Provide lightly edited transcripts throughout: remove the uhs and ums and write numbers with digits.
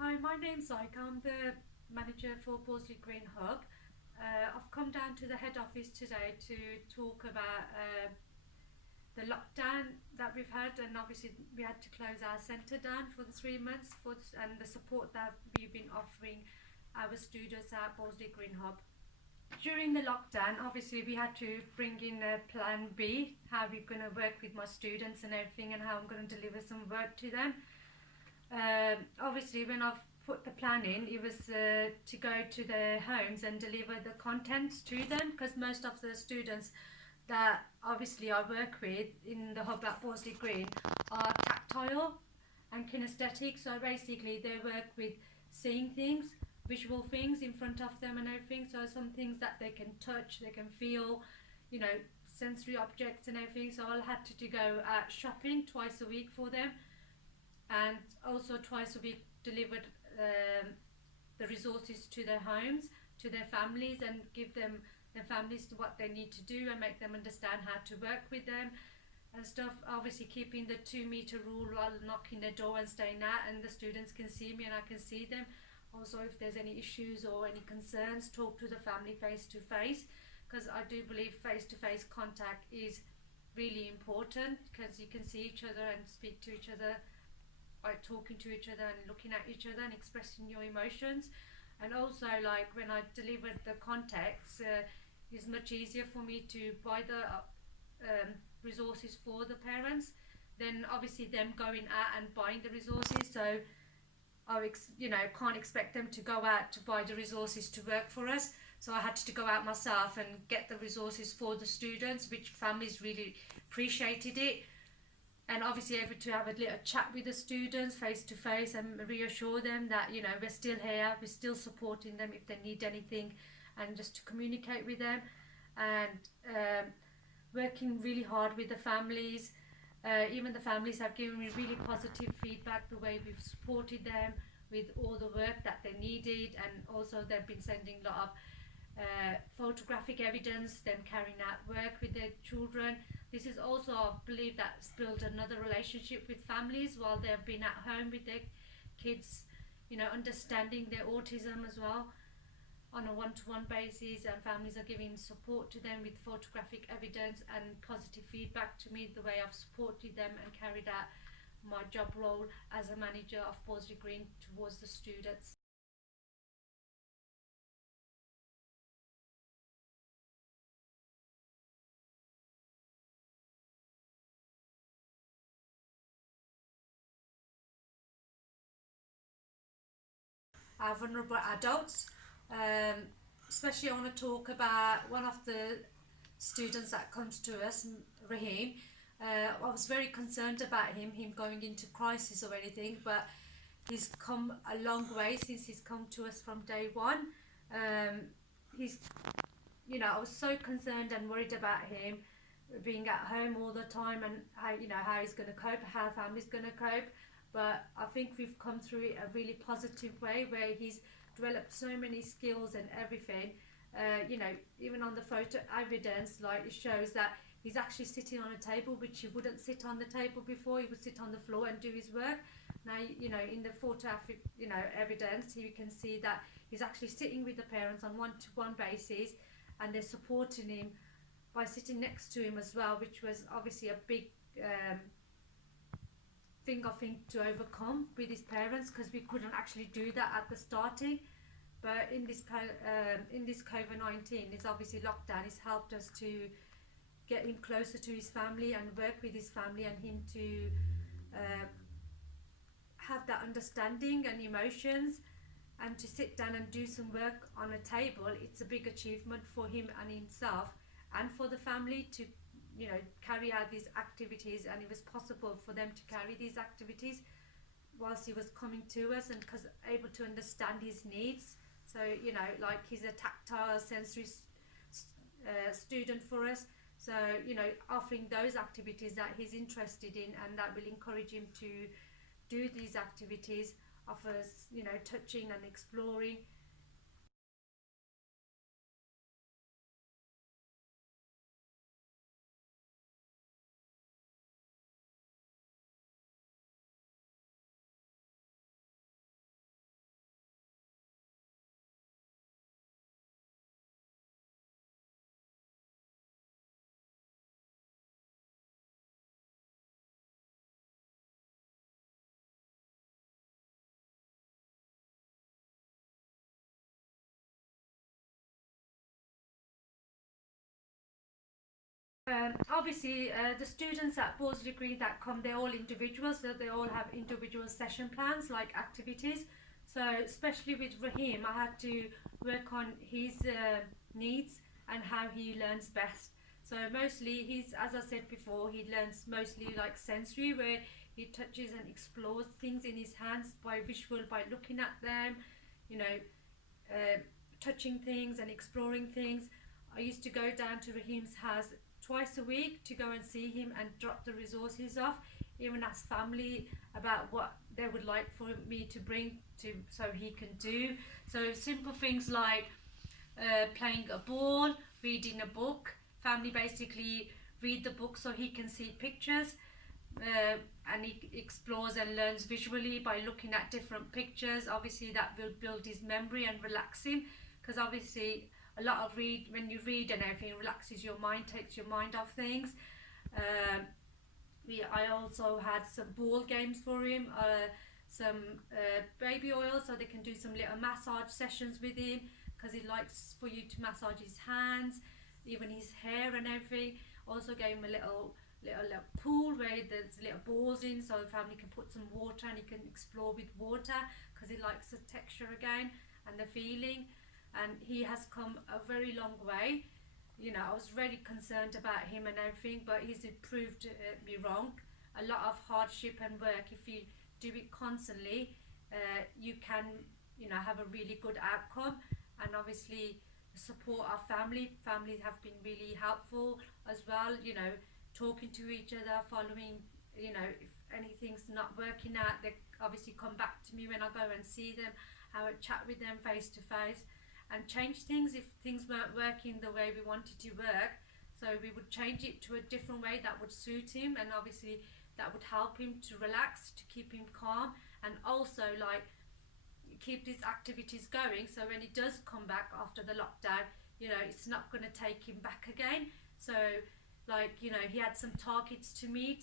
Hi, my name's Zaiqa. I'm the manager for Bordesley Green Hub. I've come down to the head office today to talk about the lockdown that we've had, and obviously we had to close our centre down for the 3 months and the support that we've been offering our students at Bordesley Green Hub. During the lockdown, obviously we had to bring in a plan B, how we're going to work with my students and everything, and how I'm going to deliver some work to them. Obviously, when I've put the plan in, it was to go to their homes and deliver the contents to them, because most of the students that obviously I work with in the hub at Bordesley Green are tactile and kinesthetic. So basically, they work with seeing things, visual things in front of them and everything. So some things that they can touch, they can feel, sensory objects and everything. So I had to go out shopping twice a week for them, and also twice a week delivered the resources to their homes, to their families, and give them their families to what they need to do and make them understand how to work with them and stuff. Obviously keeping the 2 meter rule while knocking the door and staying out, and the students can see me and I can see them. Also, if there's any issues or any concerns, talk to the family face to face, because I do believe face to face contact is really important, because you can see each other and speak to each other by talking to each other and looking at each other and expressing your emotions. And also, like when I delivered the context, it's much easier for me to buy the resources for the parents than obviously them going out and buying the resources. So can't expect them to go out to buy the resources to work for us. So I had to go out myself and get the resources for the students, which families really appreciated it. And obviously able to have a little chat with the students face to face and reassure them that we're still here, we're still supporting them if they need anything, and just to communicate with them. And working really hard with the families. Even the families have given me really positive feedback, the way we've supported them with all the work that they needed. And also they've been sending a lot of photographic evidence, them carrying out work with their children. This is also, I believe, that's built another relationship with families while they've been at home with their kids, understanding their autism as well on a one-to-one basis, and families are giving support to them with photographic evidence and positive feedback to me, the way I've supported them and carried out my job role as a manager of Bordesley Green towards the students. Our vulnerable adults. Um, Especially, I want to talk about one of the students that comes to us, Raheem. I was very concerned about him going into crisis or anything, but he's come a long way since he's come to us from day one. He's, I was so concerned and worried about him being at home all the time, and how he's going to cope, how family's going to cope. But I think we've come through it a really positive way, where he's developed so many skills and everything. Even on the photo evidence, like it shows that he's actually sitting on a table, which he wouldn't sit on the table before. He would sit on the floor and do his work. Now, in the photo, evidence, you can see that he's actually sitting with the parents on one-to-one basis, and they're supporting him by sitting next to him as well, which was obviously a big thing, I think, to overcome with his parents, because we couldn't actually do that at the starting. But in this COVID-19, it's obviously lockdown. It's helped us to get him closer to his family and work with his family, and him to have that understanding and emotions, and to sit down and do some work on a table. It's a big achievement for him and himself, and for the family to carry out these activities. And it was possible for them to carry these activities whilst he was coming to us, and because able to understand his needs. So like he's a tactile sensory student for us. So offering those activities that he's interested in and that will encourage him to do these activities, offers touching and exploring. Obviously, the students at Bordesley Green that come, they're all individuals, so they all have individual session plans, like activities. So, especially with Raheem, I had to work on his needs and how he learns best. So, mostly, he's, as I said before, he learns mostly like sensory, where he touches and explores things in his hands by visual, by looking at them, you know, uh, touching things and exploring things. I used to go down to Raheem's house twice a week to go and see him and drop the resources off, even ask family about what they would like for me to bring to so he can do. So simple things like playing a ball, reading a book. Family basically read the book so he can see pictures, and he explores and learns visually by looking at different pictures. Obviously, that will build his memory and relax him, because obviously a lot of when you read and everything, relaxes your mind, takes your mind off things. Um, I also had some ball games for him, some baby oil, so they can do some little massage sessions with him, because he likes for you to massage his hands, even his hair and everything. Also gave him a little pool where there's little balls in, so the family can put some water and he can explore with water, because he likes the texture again and the feeling. And he has come a very long way. You know, I was really concerned about him and everything, but he's proved me wrong. A lot of hardship and work, if you do it constantly, you can, you know, have a really good outcome. And obviously, the support of families have been really helpful as well. You know, talking to each other, following. You know, if anything's not working out, they obviously come back to me when I go and see them. I would chat with them face to face and change things if things weren't working the way we wanted to work. So we would change it to a different way that would suit him, and obviously that would help him to relax, to keep him calm, and also like keep these activities going. So when he does come back after the lockdown, you know, it's not going to take him back again. So like, you know, he had some targets to meet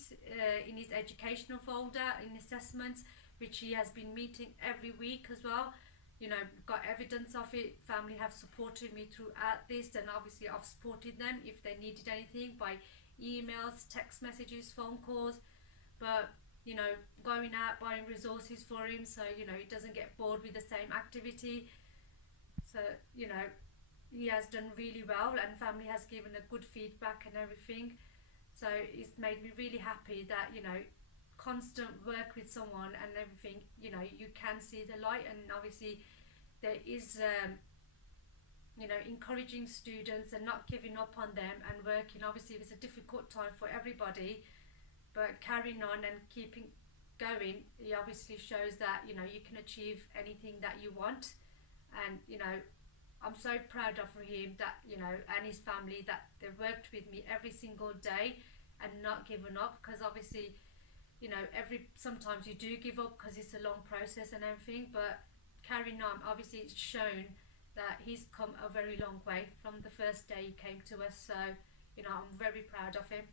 in his educational folder, in assessments, which he has been meeting every week as well. You know, got evidence of it. Family have supported me throughout this, and obviously I've supported them if they needed anything by emails, text messages, phone calls. But you know, going out buying resources for him, so you know he doesn't get bored with the same activity. So you know, he has done really well, and family has given a good feedback and everything. So it's made me really happy that, you know, constant work with someone and everything, you know, you can see the light. And obviously there is you know, encouraging students and not giving up on them and working. Obviously it was a difficult time for everybody, but carrying on and keeping going, it obviously shows that, you know, you can achieve anything that you want. And you know, I'm so proud of him that, you know, and his family, that they worked with me every single day and not given up, because obviously, you know, sometimes you do give up because it's a long process and everything, but carrying on, obviously it's shown that he's come a very long way from the first day he came to us. So you know, I'm very proud of him.